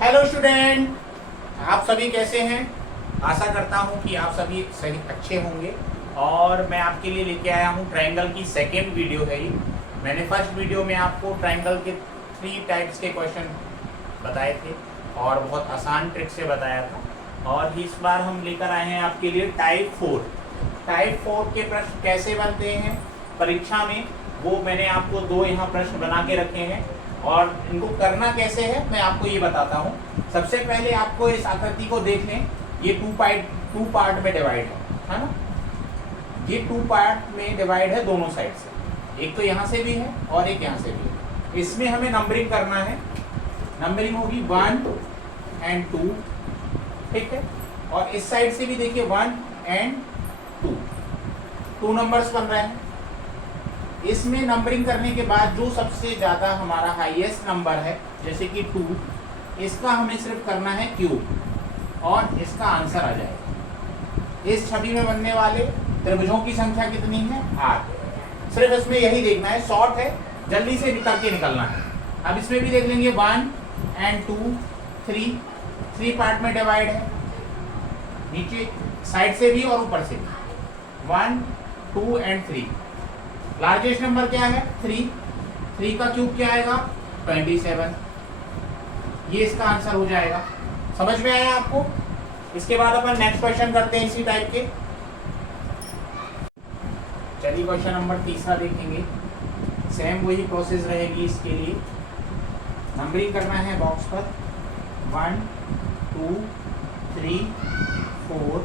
Hello student, आप सभी कैसे हैं। आशा करता हूं कि आप सभी सही अच्छे होंगे। और मैं आपके लिए लेके आया हूं ट्रायंगल की सेकेंड वीडियो है ये। मैंने फर्स्ट वीडियो में आपको ट्रायंगल के 3 टाइप्स के क्वेश्चन बताए थे और बहुत आसान ट्रिक से बताया था। और इस बार हम लेकर आए हैं आपके लिए टाइप 4। टाइप 4 के प्रश्न कैसे बनते हैं परीक्षा में, वो मैंने आपको 2 यहाँ प्रश्न बना के रखे हैं और इनको करना कैसे है मैं आपको ये बताता हूँ। सबसे पहले आपको इस आकृति को देख लें। ये 2 पार्ट में डिवाइड है ना। ये 2 पार्ट में डिवाइड है दोनों साइड से, एक तो यहाँ से भी है और एक यहाँ से भी है। इसमें हमें नंबरिंग करना है। नंबरिंग होगी 1 और 2, ठीक है। और इस साइड से भी देखिए 1 और 2 नंबर्स बन रहे हैं। इसमें नंबरिंग करने के बाद जो सबसे ज़्यादा हमारा हाईएस्ट नंबर है, जैसे कि 2, इसका हमें सिर्फ करना है क्यूब और इसका आंसर आ जाएगा। इस छवि में बनने वाले त्रिभुजों की संख्या कितनी है? 8। सिर्फ इसमें यही देखना है, शॉर्ट है, जल्दी से करके निकलना है। अब इसमें भी देख लेंगे 1 और 2, 3 पार्ट में डिवाइड है, नीचे साइड से भी और ऊपर से भी। 1, 2 और 3। लार्जेस्ट नंबर क्या है? 3 का क्यूब क्या आएगा? 27। ये इसका आंसर हो जाएगा। समझ में आया आपको? इसके बाद अपन नेक्स्ट क्वेश्चन करते हैं इसी टाइप के। चलिए क्वेश्चन नंबर 3 देखेंगे। सेम वही प्रोसेस रहेगी इसके लिए। नंबरिंग करना है बॉक्स पर 1, 2, 3, 4,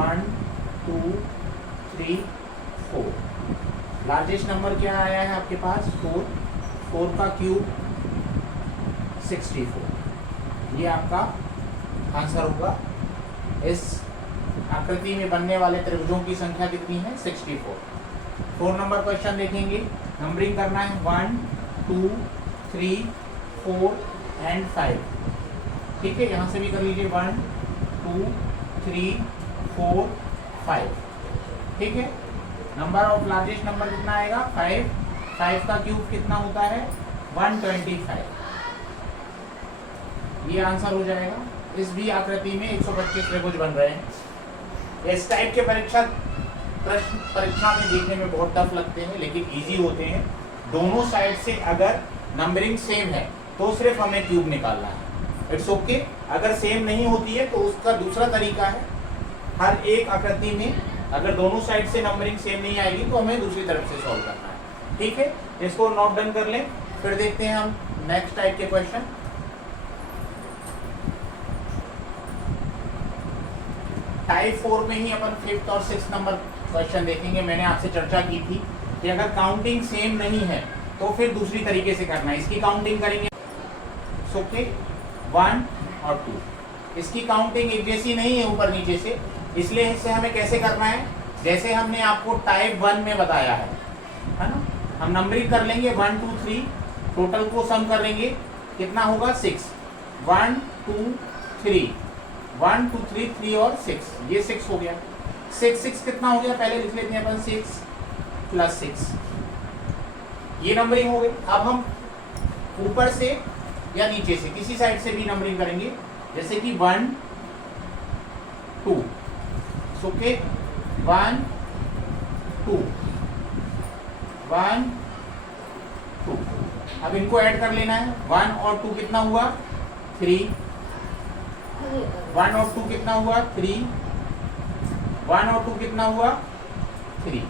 1, 2, 3, 4। लार्जेस्ट नंबर क्या आया है आपके पास? 4 का क्यूब 64। ये आपका आंसर होगा। इस आकृति में बनने वाले त्रिभुजों की संख्या कितनी है? 64। 4 नंबर क्वेश्चन देखेंगे। नंबरिंग करना है 1, 2, 3, 4 और 5, ठीक है। यहाँ से भी कर लीजिए 1, 2, 3, 4, 5, ठीक है। नंबर ऑफ लार्जेस्ट नंबर कितना आएगा? 5 का क्यूब कितना होता है? 125। ये आंसर हो जाएगा। इस भी आकृति में 125 त्रिभुज बन रहे हैं। इस टाइप के प्रश्न परीक्षा में देखने में बहुत टफ लगते हैं, लेकिन इजी होते हैं। दोनों साइड से अगर नंबरिंग सेम है तो सिर्फ हमें क्यूब निकालना है। It's okay. अगर सेम नहीं होती है तो उसका दूसरा तरीका है। हर एक आकृति में अगर दोनों साइड से नंबरिंग सेम नहीं आएगी तो हमें दूसरी तरफ से सॉल्व करना है, ठीक है। इसको नोट डाउन कर लें। फिर देखते हैं हम नेक्स्ट टाइप के क्वेश्चन। टाइप 4 में ही अपन 5th और 6th नंबर क्वेश्चन देखेंगे। मैंने आपसे चर्चा की थी कि अगर काउंटिंग सेम नहीं है तो फिर दूसरी तरीके से करना है। इसकी काउंटिंग करेंगे ओके 1 और 2। इसकी काउंटिंग एक जैसी नहीं है ऊपर नीचे से, इसलिए इससे हमें कैसे करना है, जैसे हमने आपको टाइप 1 में बताया है ना। हम नंबरिंग कर लेंगे 1, 2, 3, टोटल को सम कर लेंगे, कितना होगा? 6। 1, 2, 3, 1, 2, 3, 3 और 6, ये 6 हो गया। 6 कितना हो गया? पहले लिख लेते हैं अपन 6 + 6, ये नंबरिंग हो गई। अब हम ऊपर से या नीचे से किसी साइड से भी नंबरिंग करेंगे, जैसे कि 1, 2, ओके 1, 2, 1, 2। अब इनको ऐड कर लेना है। 1 और 2 कितना हुआ? 3। 1 और 2 कितना हुआ? 3। 1 और 2 कितना हुआ? 3।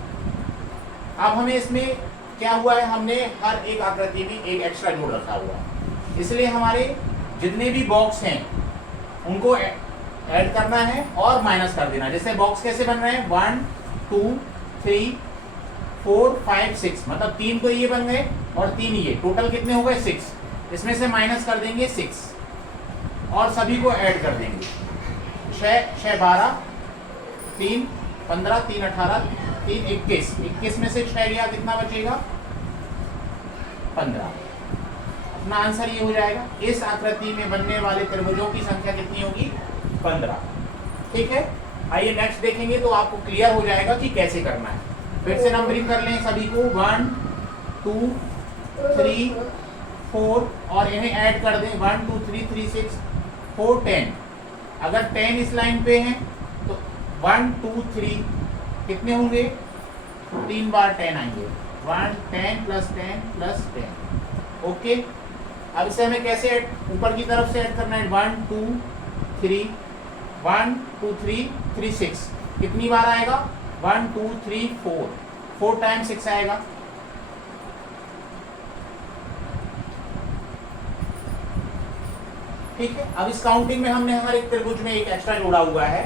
अब हमें इसमें क्या हुआ है, हमने हर एक आकृति में एक एक्स्ट्रा जोड़ रखा हुआ है, इसलिए हमारे जितने भी बॉक्स हैं उनको ऐड करना है और माइनस कर देना। जैसे बॉक्स कैसे बन रहे हैं? 1, 2, 3, 4, 5, 6, मतलब 3 तो ये बन गए और 3 ये, टोटल कितने हो गए? 6। इसमें से माइनस कर देंगे 6 और सभी को ऐड कर देंगे। 6 12, 3 15, 3 18, 3 21। 21 में से 6 गया, कितना बचेगा? 15। अपना आंसर ये हो जाएगा। इस आकृति में बनने वाले त्रिभुजों की संख्या कितनी होगी? 15, ठीक है। आइए नेक्स्ट देखेंगे तो आपको क्लियर हो जाएगा कि कैसे करना है। फिर से नंबरिंग कर लें सभी को 1, 2, 3, 4 और इन्हें ऐड कर दें 1 2 3 3 6 4 10। अगर 10 इस लाइन पे हैं तो 1 2 3 कितने होंगे, 3 बार 10 आएंगे, 1 10 प्लस 10 प्लस 10। ओके, अब इसे हमें कैसे ऊपर की तरफ से ऐड करना है, 1 2 3 1 2 3 3 6 कितनी बार आएगा, 1 2 3 4 4 टाइम्स 6 आएगा। ठीक है, अब इस काउंटिंग में हमने हर एक त्रिभुज में एक एक्स्ट्रा जोड़ा हुआ है,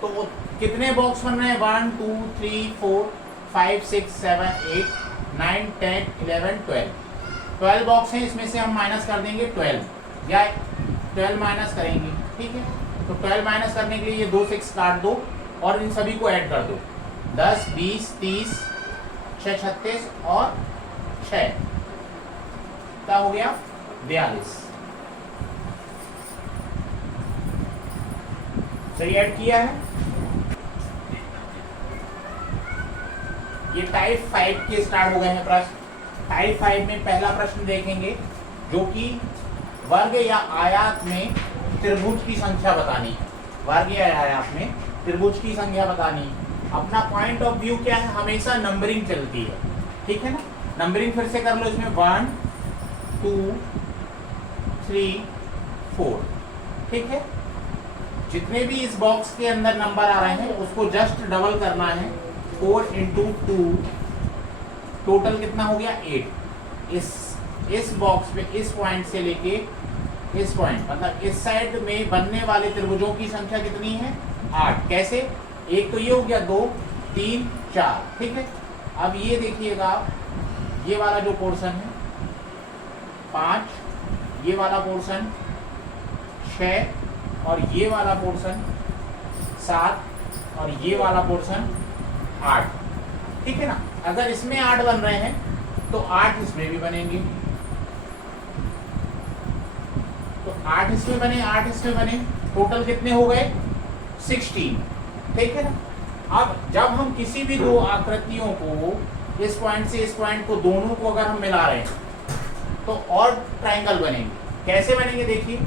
तो वो कितने बॉक्स बन रहे हैं, 1 2 3 4 5 6 7 8 9 10 11 12 12 बॉक्स हैं, इसमें से हम माइनस कर देंगे 12 या 12 माइनस करेंगे। ठीक है, तो 12 माइनस करने के लिए ये 2 6 काट दो और इन सभी को ऐड कर दो, 10 20 30 6 36 और 6 क्या हो गया, 42। सही ऐड किया है। ये टाइप 5 के स्टार्ट हो गए हैं प्रश्न। टाइप 5 में पहला प्रश्न देखेंगे जो कि वर्ग या आयत में त्रिभुज की संख्या बतानी है। वर्ग या आयत में त्रिभुज की संख्या बतानी है। अपना पॉइंट ऑफ व्यू क्या है, हमेशा नंबरिंग चलती है। ठीक है ना, नंबरिंग फिर से कर लो, इसमें 1 2 3 4। ठीक है, जितने भी इस बॉक्स के अंदर नंबर आ रहे हैं उसको जस्ट डबल करना है, 4 इंटू 2 टोटल कितना हो गया 8। इस बॉक्स पे इस पॉइंट से लेके इस पॉइंट मतलब इस साइड में बनने वाले त्रिभुजों की संख्या कितनी है, 8। कैसे, एक तो ये हो गया, 2 3 4। ठीक है, अब ये देखिएगा, ये वाला जो पोर्शन है 5, ये वाला पोर्शन 6 और ये वाला पोर्शन 7 और ये वाला पोर्शन 8। ठीक है ना, अगर इसमें 8 बन रहे हैं तो 8 इसमें भी बनेंगे, तो 8 इसमें बने 8 इसमें बने, टोटल कितने हो गए 16। ठीक है ना, अब जब हम किसी भी दो आकृतियों को, इस पॉइंट से इस पॉइंट को, दोनों को अगर हम मिला रहे हैं तो और ट्रायंगल बनेंगे। कैसे बनेंगे देखिए,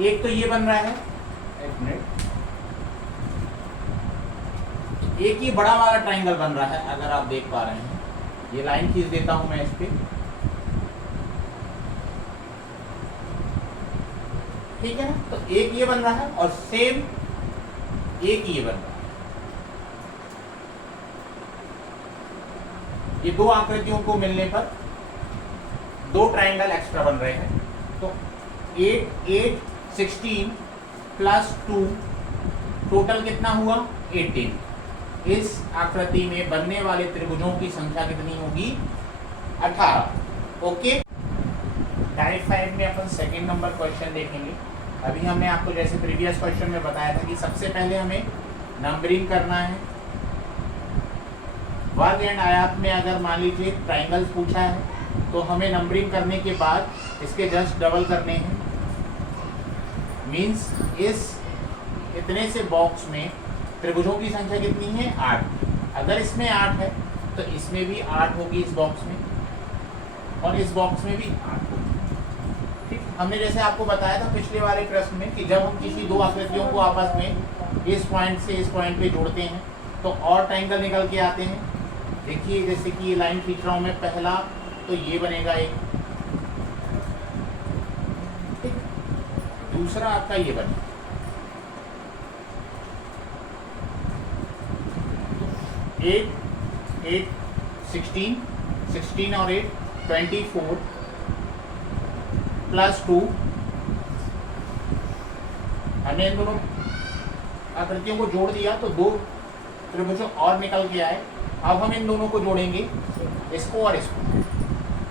एक तो ये बन रहा है, एक मिनट, एक ही बड़ा वाला ट्रायंगल बन रहा है, अगर आप देख पा रहे हैं, ये लाइन खींच देता हूं मैं इस पे। ठीक है ना, तो एक ये बन रहा है और सेम एक ये बन रहा है। ये दो आकृतियों को मिलने पर दो ट्रायंगल एक्स्ट्रा बन रहे हैं, तो 8 8 16 प्लस 2 टोटल कितना हुआ 18। इस आकृति में बनने वाले त्रिभुजों की संख्या कितनी होगी 18। ओके, टाइप 5 में अपन सेकंड नंबर क्वेश्चन देखेंगे। अभी हमने आपको जैसे प्रीवियस क्वेश्चन में बताया था कि सबसे पहले हमें नंबरिंग करना है। वर्ग एंड आयत में अगर मान लीजिए ट्रायंगल्स पूछा है तो हमें नंबरिंग करने के बाद इसके जस्ट डबल करने हैं। मीन्स इस इतने से बॉक्स में त्रिभुजों की संख्या कितनी है 8। अगर इसमें 8 है तो इसमें भी 8 होगी, इस बॉक्स में, और इस बॉक्स में भी 8 होगी। ठीक, हमने जैसे आपको बताया था पिछले वाले प्रश्न में कि जब हम किसी दो आकृतियों को आपस में इस पॉइंट से इस पॉइंट पे जोड़ते हैं तो और ट्रायंगल निकल के आते हैं। देखिए जैसे कि ये लाइन खींच रहा हूँ मैं, पहला तो ये बनेगा एक, ठीक, दूसरा आपका ये बनेगा, 8 8 16 16 और 8 24 प्लस 2। हमने इन दोनों आकृतियों को जोड़ दिया तो दो त्रिभुज और निकल के आए। अब हम इन दोनों को जोड़ेंगे, इसको और इसको,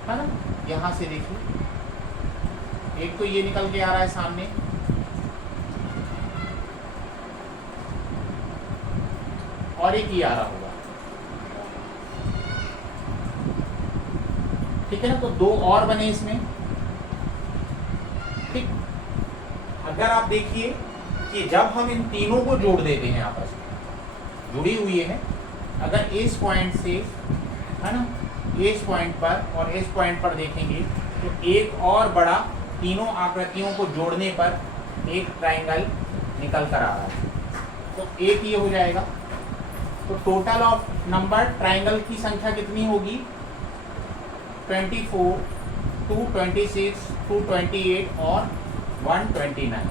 है ना। यहाँ से देखिए, एक तो ये निकल के आ रहा है सामने, और एक ये आ रहा होगा। ठीक है ना, तो दो और बने इसमें। ठीक, अगर आप देखिए कि जब हम इन तीनों को जोड़ देते हैं, आपस में जुड़ी हुई है, अगर इस पॉइंट से, है ना, इस पॉइंट पर और इस पॉइंट पर देखेंगे तो एक और बड़ा तीनों आकृतियों को जोड़ने पर एक ट्राइंगल निकल कर आ रहा है। तो एक ये हो जाएगा। तो टोटल ऑफ नंबर ट्राइंगल की संख्या कितनी होगी? 24, 226, 228 और 129।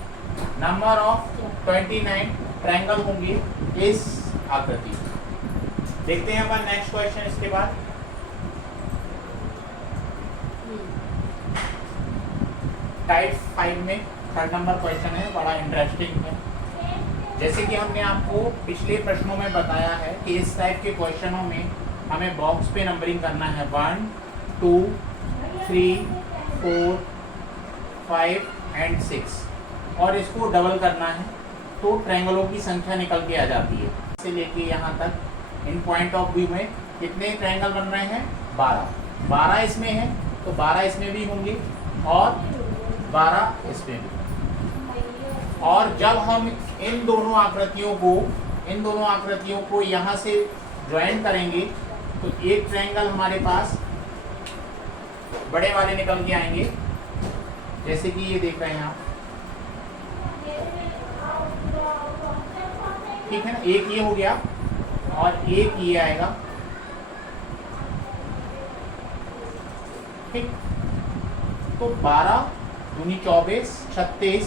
नंबर ऑफ 29 ट्राइंगल होंगे इस आकृति। देखते हैं अपन नेक्स्ट क्वेश्चन इसके बाद। टाइप 5 में थर्ड नंबर क्वेश्चन है, बड़ा इंटरेस्टिंग है। जैसे कि हमने आपको पिछले प्रश्नों में बताया है कि इस टाइप के क्वेश्चनों में हमें बॉक्स पे नंबरिंग करना है 1, 2, 3, 4, 5 एंड 6 और इसको डबल करना है तो ट्रायंगलों की संख्या निकल के आ जाती है। से लेके यहाँ तक इन पॉइंट ऑफ व्यू में कितने ट्रायंगल बन रहे हैं? 12। 12 इसमें है तो 12 इसमें भी होंगे और 12 इसमें भी। और जब हम इन दोनों आकृतियों को यहाँ से ज्वाइन करेंगे तो एक ट्रायंगल हमारे पास बड़े वाले निकल के आएंगे, जैसे कि ये देख रहे हैं आप, ठीक है ना। एक ये हो गया और एक ये आएगा, ठीक। तो 12 दूनी 24, 36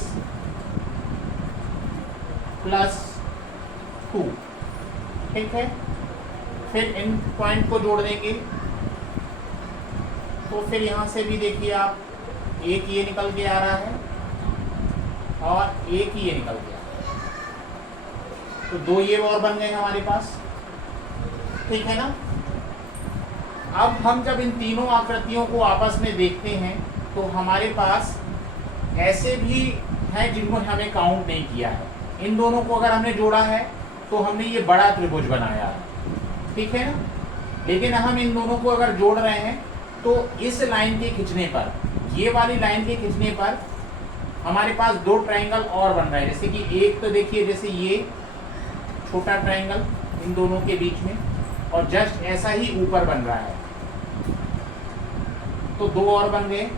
प्लस 2, ठीक है। फिर इन पॉइंट को जोड़ देंगे तो फिर यहाँ से भी देखिए आप, एक ये निकल के आ रहा है और एक ये निकल के आ रहा है, तो 2 ये और बन गए हमारे पास, ठीक है ना। अब हम जब इन तीनों आकृतियों को आपस में देखते हैं तो हमारे पास ऐसे भी हैं जिनको हमें काउंट नहीं किया है। इन दोनों को अगर हमने जोड़ा है तो हमने ये बड़ा त्रिभुज बनाया है, ठीक है ना। लेकिन हम इन दोनों को अगर जोड़ रहे हैं तो इस लाइन के खींचने पर, ये वाली लाइन के खींचने पर हमारे पास 2 ट्रायंगल और बन रहे हैं। जैसे कि एक तो देखिए, जैसे ये छोटा ट्रायंगल इन दोनों के बीच में और जस्ट ऐसा ही ऊपर बन रहा है, तो 2 और बन गए,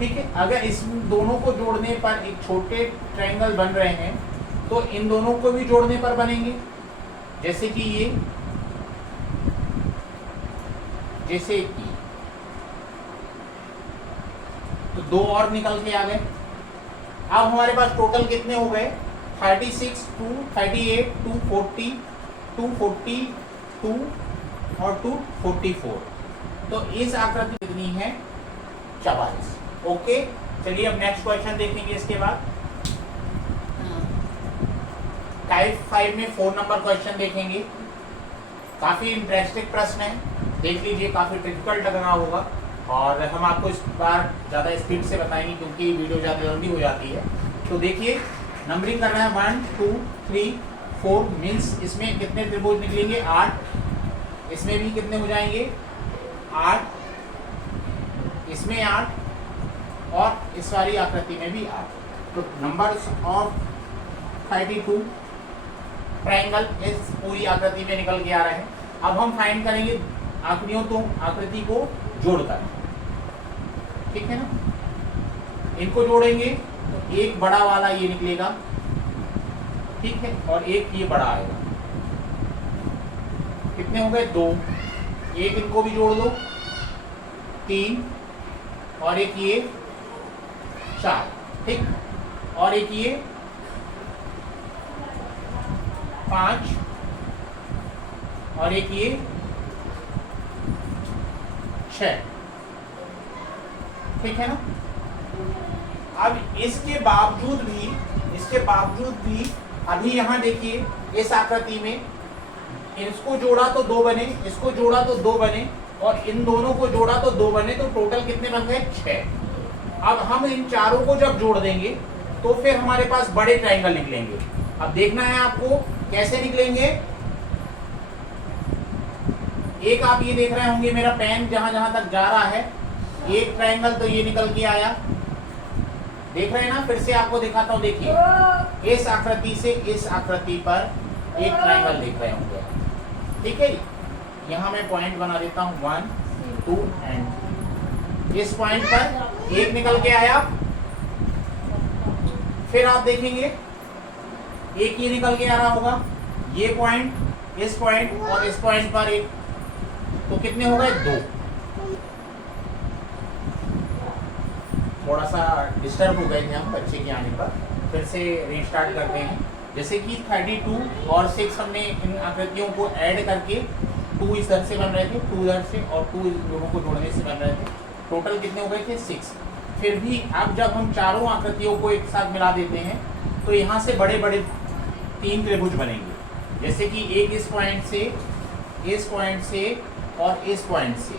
ठीक है। अगर इस दोनों को जोड़ने पर एक छोटे ट्रायंगल बन रहे हैं तो इन दोनों को भी जोड़ने पर बनेंगे, जैसे कि ये, जैसे कि, तो 2 और निकल के आ गए। अब हमारे पास टोटल कितने हो गए? 36, 238, 240, 242 और 244। तो इस आकृति कितनी है? 44। ओके, चलिए अब नेक्स्ट क्वेश्चन देखेंगे इसके बाद। टाइप 5 में 4 नंबर क्वेश्चन देखेंगे। काफी इंटरेस्टिंग प्रश्न है, देख लीजिए, काफी डिफिकल्ट लग रहा होगा और हम आपको इस बार ज़्यादा स्पीड से बताएंगे क्योंकि वीडियो ज़्यादा लंबी हो जाती है। तो देखिए, नंबरिंग करना है 1, 2, 3, 4 मीन्स इसमें कितने त्रिभुज निकलेंगे? 8। इसमें भी कितने हो जाएंगे? 8, इसमें 8 और इस वाली आकृति में भी 8। तो नंबर्स ऑफ 32 ट्रायंगल इस पूरी आकृति में निकल के आ रहे हैं। अब हम फाइंड करेंगे आकृति को जोड़कर, ठीक है ना। इनको जोड़ेंगे तो एक बड़ा वाला ये निकलेगा, ठीक है, और एक ये बड़ा आएगा। कितने हो गए? 2। एक इनको भी जोड़ दो, 3 और एक ये 4, ठीक, और एक ये 5 और एक ये 6, ठीक है ना। अब इसके बावजूद भी अभी यहाँ देखिए, इस आकृति में इसको जोड़ा तो 2 बने, इसको जोड़ा तो 2 बने और इन दोनों को जोड़ा तो 2 बने, तो टोटल कितने बन गए? 6। अब हम इन चारों को जब जोड़ देंगे तो फिर हमारे पास बड़े ट्रायंगल निकलेंगे। अब देखना है आपको कैसे निकलेंगे। एक आप ये देख रहे होंगे, मेरा पेन जहां जहां तक जा रहा है, एक ट्रायंगल तो ये निकल के आया, देख रहे हैं ना। फिर से आपको दिखाता हूं, देखिए, इस आकृति से इस आकृति पर एक ट्रायंगल देख रहे होंगे, ठीक है। यहाँ मैं पॉइंट बना देता हूँ 1, 2 एंड इस पॉइंट पर एक निकल के आया, फिर आप देखेंगे एक ये निकल के आ रहा होगा, ये पॉइंट, इस पॉइंट और इस पॉइंट पर एक, तो कितने हो गए? 2। थोड़ा सा डिस्टर्ब हो गए थे हम बच्चे के आने पर, फिर से रीस्टार्ट करते हैं। जैसे कि 32 और 6 हमने इन आकृतियों को ऐड करके 2 इस तरह से बन रहे थे, 2 इधर से और 2 इन दोनों को जोड़ने से बन रहे थे। टोटल कितने हो गए थे? 6। फिर भी अब जब हम चारों आकृतियों को एक साथ मिला देते हैं तो यहाँ से बड़े बड़े 3 त्रिभुज बनेंगे। जैसे कि एक इस पॉइंट से, इस पॉइंट से और इस पॉइंट से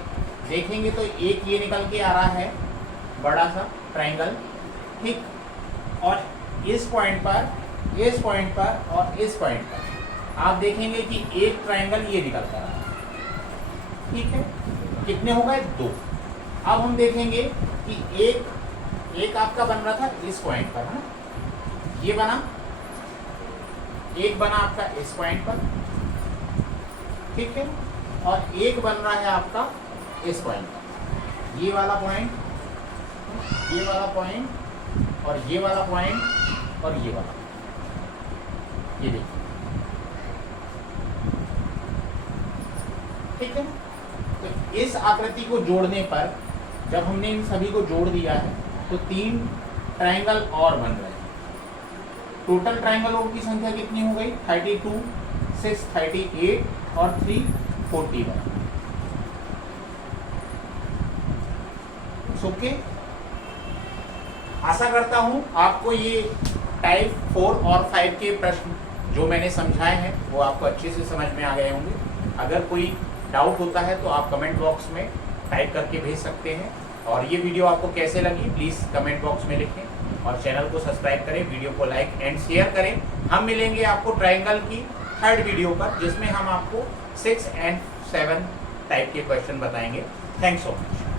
देखेंगे तो एक ये निकल के आ रहा है बड़ा सा ट्रायंगल, ठीक। और इस पॉइंट पर, इस पॉइंट पर और इस पॉइंट पर आप देखेंगे कि एक ट्रायंगल ये निकल कर आ रहा है, ठीक है। कितने हो गए? 2। अब हम देखेंगे कि एक आपका बन रहा था इस पॉइंट पर, है ना, ये बना, एक बना आपका इस पॉइंट पर, ठीक है, और एक बन रहा है आपका इस पॉइंट पर। ये वाला पॉइंट, ये वाला पॉइंट और ये वाला पॉइंट और ये वाला, ये देखिए, ठीक है। तो इस आकृति को जोड़ने पर जब हमने इन सभी को जोड़ दिया है तो 3 ट्रायंगल और बन रहे हैं। टोटल ट्रायंगलों की संख्या कितनी हो गई? 32, 6, 38 और 3, 41। ओके। आशा करता हूं आपको ये टाइप 4 और 5 के प्रश्न जो मैंने समझाए हैं वो आपको अच्छे से समझ में आ गए होंगे। अगर कोई डाउट होता है तो आप कमेंट बॉक्स में टाइप करके भेज सकते हैं। और ये वीडियो आपको कैसे लगी प्लीज़ कमेंट बॉक्स में लिखें और चैनल को सब्सक्राइब करें, वीडियो को लाइक एंड शेयर करें। हम मिलेंगे आपको ट्रायंगल की 3rd वीडियो पर जिसमें हम आपको 6 and 7 टाइप के क्वेश्चन बताएंगे। Thanks so much.